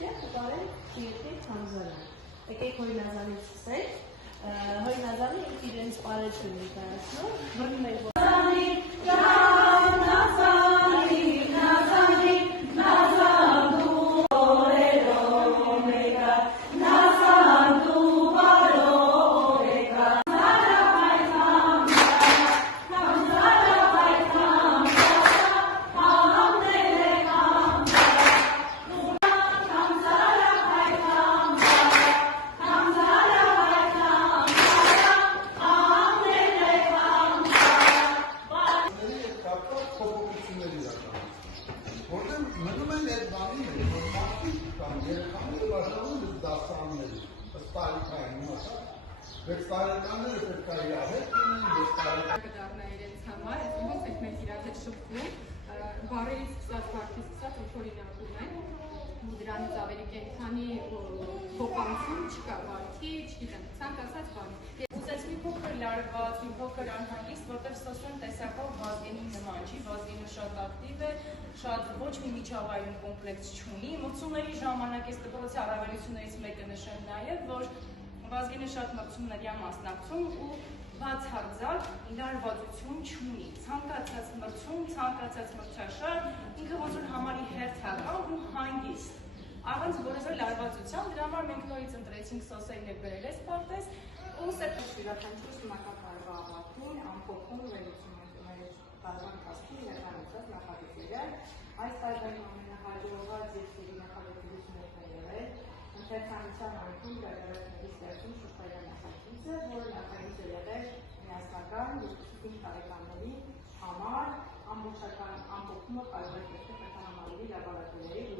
Ուսուցիչը կտարենք երկրի Թամզարան։ Եկեք Հորինազանից սկսենք։ Հորինազանը իրենց պարեջը ներկայացնում, բռնում ենք Վեցտարականները պետք է իրավեք ունեն, վեցտարական կդառնա իրենց համար, այս ոնց եք մենք իրար հետ շփվում, բառերից սկսած, բարքից սկսած օրինակ ունեն, ու դրանից ավելի կենդանի փոխանցում չկա, բարքի, չգիտեմ, ցանկացած բանի։ Ուզեց մի փոքր լարված, մի փոքր անհանգիստ, որտեղ Սոսոն տեսակով Վազգենին նման չի, Վազգենը շատ ակտիվ է, շատ ոչ մի միջավայրում կոմպլեքս չունի։ Մրցումների ժամանակ այս դպրոցի առավելություններից մեկը նշեմ նաև, որ Վազգենը շատ մրցումների է մասնակցում ու բացարձակ լարվածություն չունի։ Ցանկացած մրցում, ցանկացած մրցաշար, ինքը ոնց որ համարի հերթական ու հանգիստ։ Առանց որևէ լարվածության, դրա համար մենք նորից ընտրեցինք Սոսեին եւ բերել այս պարտեզ ու յուրաքանչյուր սմակատարվա ավարտին ամփոփում վերլուծումների տարվա ընթացքում ներկայացած նախագծերը։ Այս տարվային ամենահաջողված երկրի նախագծություններն են եղել ընթերցանության անկում գրադարանների ստեղծում շուկայի նախագիծը, որը նախագիծը եղել միասնական 25 տարեկանների համար ամբողջական ամփոփումը կարող է կրկնել պետահամալիրի լաբորատորիայի